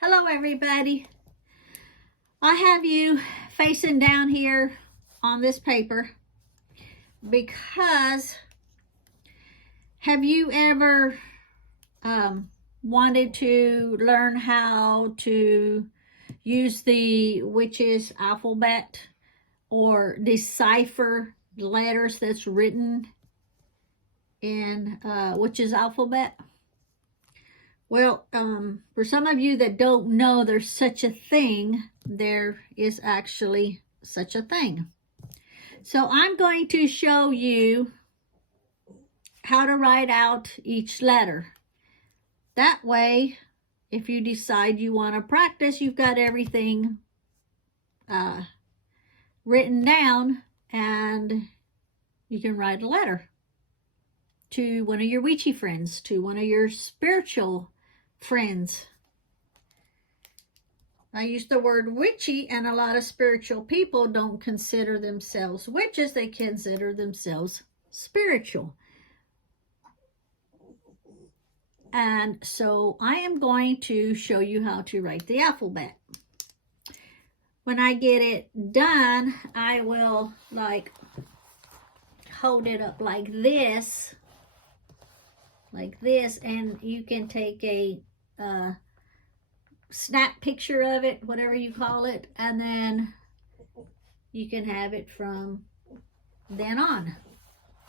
Hello everybody. I have you facing down here on this paper because have you ever wanted to learn how to use the Witch's alphabet or decipher letters that's written in Witch's alphabet? Well, for some of you that don't know there's such a thing, there is actually such a thing. So I'm going to show you how to write out each letter. That way, if you decide you want to practice, you've got everything written down and you can write a letter to one of your witchy friends, to one of your spiritual friends. I use the word witchy, and a lot of spiritual people don't consider themselves witches. They consider themselves spiritual. And so I am going to show you how to write the alphabet. When I get it done, I will hold it up like this, and you can take a snap picture of it, whatever you call it, and then you can have it from then on.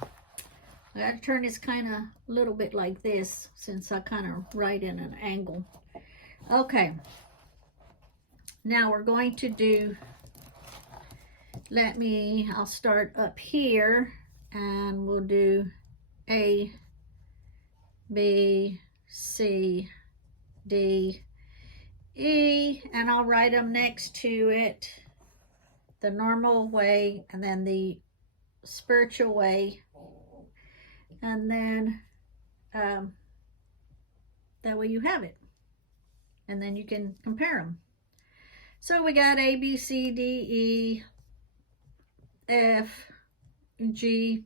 I gotta turn this kind of a little bit like this since I kind of write in an angle. Okay, now we're going to do, I'll start up here and we'll do A, B, C, D, E, and I'll write them next to it the normal way and then the spiritual way, and then that way you have it and then you can compare them. So we got A, B, C, D, E, F, G,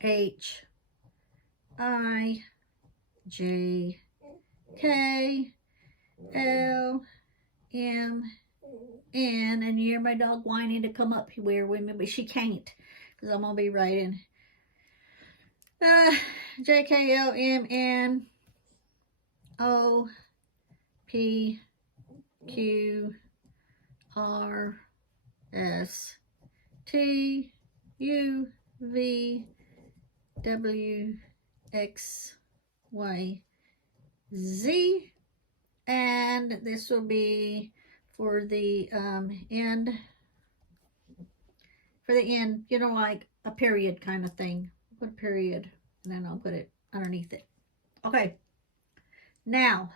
H, I, J, K, L, M, N, and you hear my dog whining to come up here with me, but she can't because I'm going to be writing J, K, L, M, N, O, P, Q, R, S, T, U, V, W, X, Y, Z, and this will be for the end, you know, like a period kind of thing. Put a period and then I'll put it underneath it. Okay, now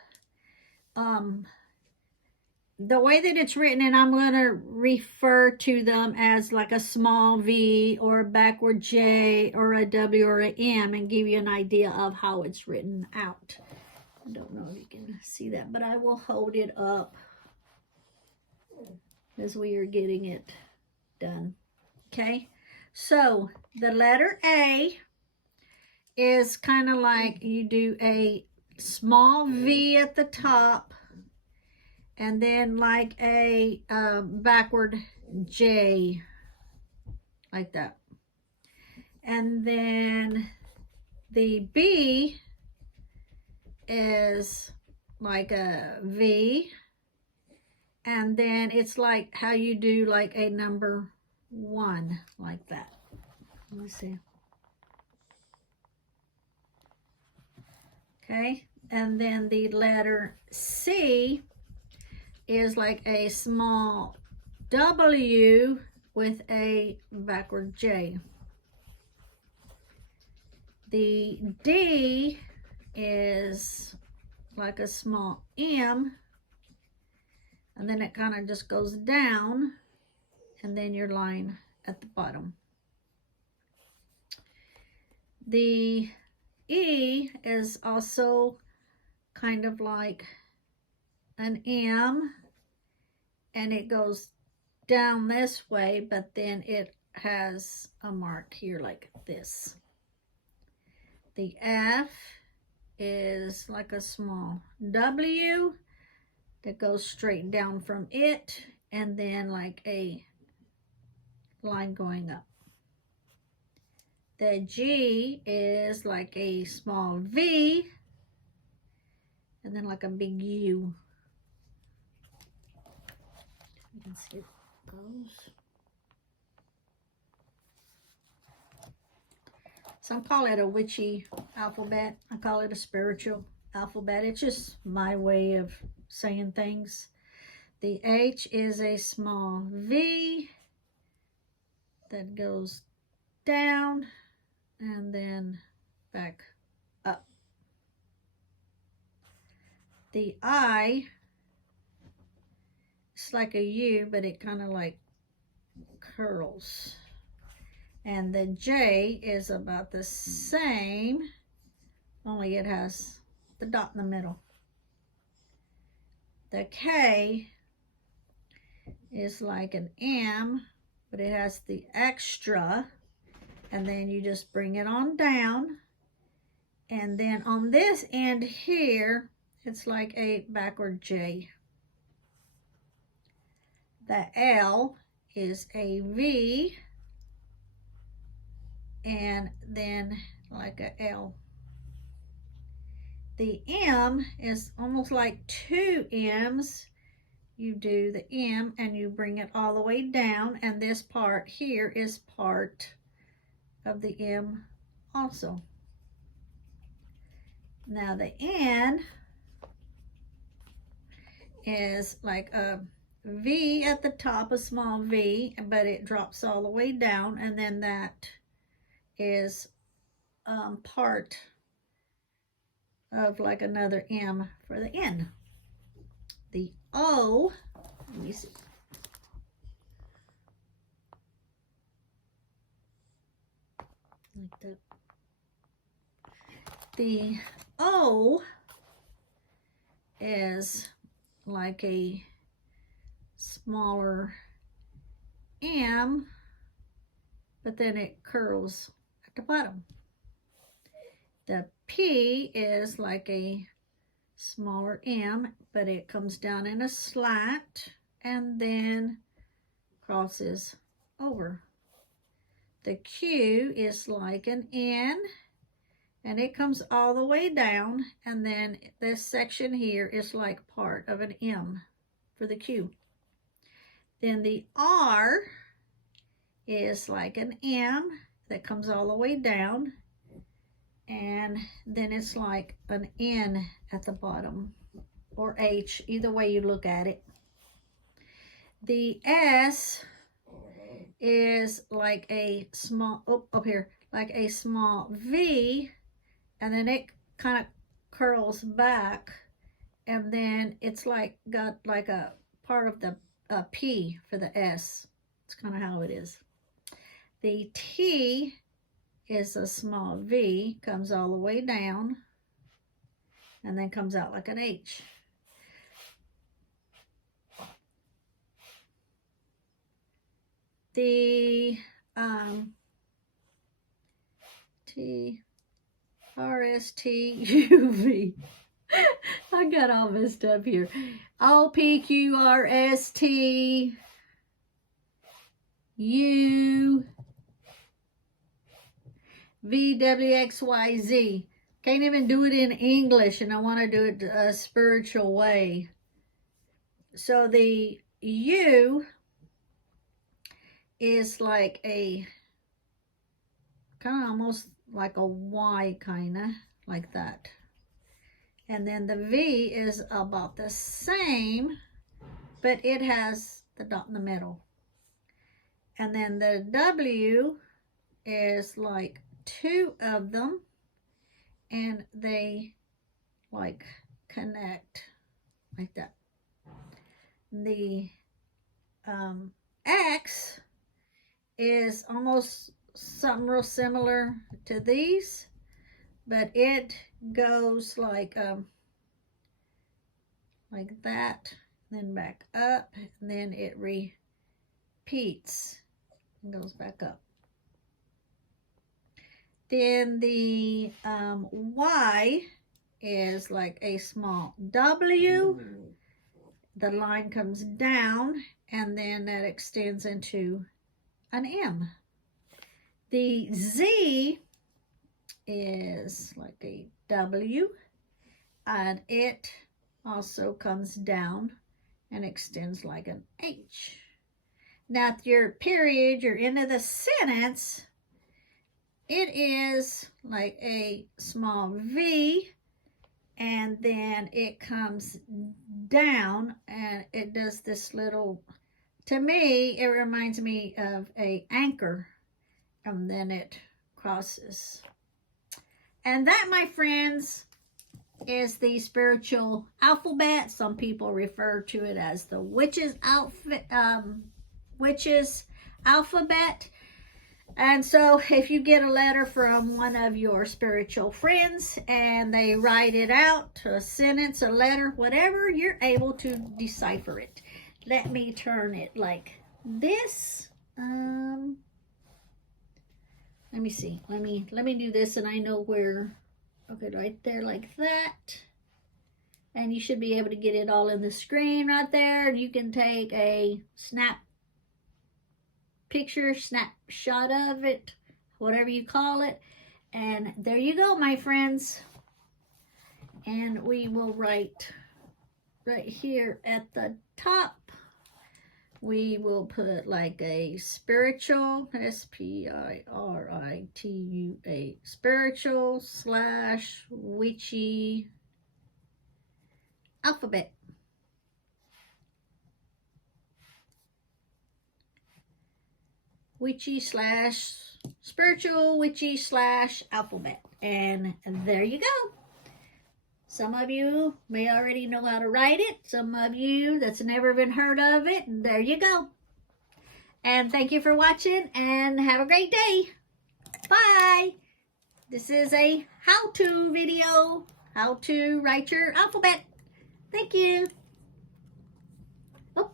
the way that it's written, and I'm going to refer to them as like a small V or a backward J or a W or a M, and give you an idea of how it's written out. I don't know if you can see that, but I will hold it up as we are getting it done. Okay, so the letter A is kind of like you do a small V at the top and then like a backward J, like that. And then the B is like a V, and then it's like how you do like a number 1, like that. Let me see. Okay, and then the letter C is like a small W with a backward J. The D is like a small M, and then it kind of just goes down, and then your line at the bottom. The E is also kind of like an M, and it goes down this way, but then it has a mark here like this. The F is like a small W, that goes straight down from it, and then like a line going up. The G is like a small V, and then like a big U. You can see it goes. Some call it a witchy alphabet. I call it a spiritual alphabet. It's just my way of saying things. The H is a small V that goes down and then back up. The I, it's like a U, but it kind of like curls. And the J is about the same, only it has the dot in the middle. The K is like an M, but it has the extra, and then you just bring it on down. And then on this end here, it's like a backward J. The L is a V, and then like a L. The M is almost like two M's. You do the M and you bring it all the way down, and this part here is part of the M also. Now the N is like a V at the top, a small V, but it drops all the way down, and then that is part of like another M for the N. The O, let me see. Like that. The O is like a smaller M, but then it curls at the bottom. The P is like a smaller M, but it comes down in a slant and then crosses over. The Q is like an N, and it comes all the way down, and then this section here is like part of an M for the Q. Then the R is like an M that comes all the way down, and then it's like an N at the bottom, or H, either way you look at it. The S is like a small, up here, like a small V, and then it kind of curls back, and then it's like got like a part of the P for the S. It's kind of how it is. The T is a small V, comes all the way down, and then comes out like an H. The T, R, S, T, U, V. I got all messed up here. O, P, Q, R, S, T, U, V, W, X, Y, Z. Can't even do it in English, and I want to do it a spiritual way. So the U is like a kind of almost like a Y, kind of like that. And then the V is about the same, but it has the dot in the middle. And then the W is like two of them, and they like connect like that. The X is almost something real similar to these, but it goes like that, then back up, and then it repeats and goes back up. Then the Y is like a small W, the line comes down, and then that extends into an M. The Z is like a W, and it also comes down and extends like an H. Now, at your period, your end of the sentence, it is like a small V, and then it comes down, and it does this little, to me, it reminds me of a anchor, and then it crosses. And that, my friends, is the spiritual alphabet. Some people refer to it as the witch's alphabet. And so if you get a letter from one of your spiritual friends and they write it out, a sentence, a letter, whatever, you're able to decipher it. Let me turn it like this. Let me see. Let me do this, and I know where. Okay, right there like that. And you should be able to get it all in the screen right there. You can take a snapshot of it, whatever you call it. And there you go, my friends. And we will write right here at the top. We will put like a spiritual, S-P-I-R-I-T-U-A, spiritual / witchy alphabet. Witchy / spiritual, witchy / alphabet. And there you go. Some of you may already know how to write it. Some of you that's never been heard of it. There you go. And thank you for watching, and have a great day. Bye. This is a how-to video. How to write your alphabet. Thank you. Oh.